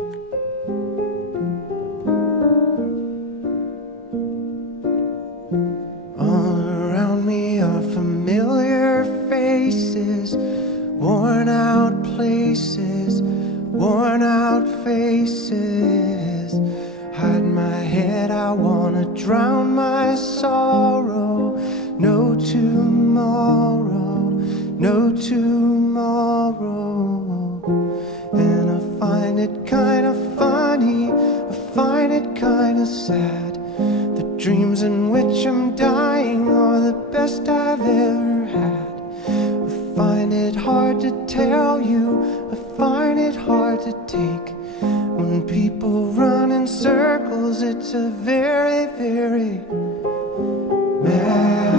All around me are familiar faces, worn out places, worn out faces. Hide my head, I wanna drown my sorrow. No tomorrow, no tomorrow. And I find it kinda funny, I find it kinda sad. The dreams in which I'm dying are the best I've ever had. I find it hard to tell you, I find it hard to take. When people run in circles, it's a very, very bad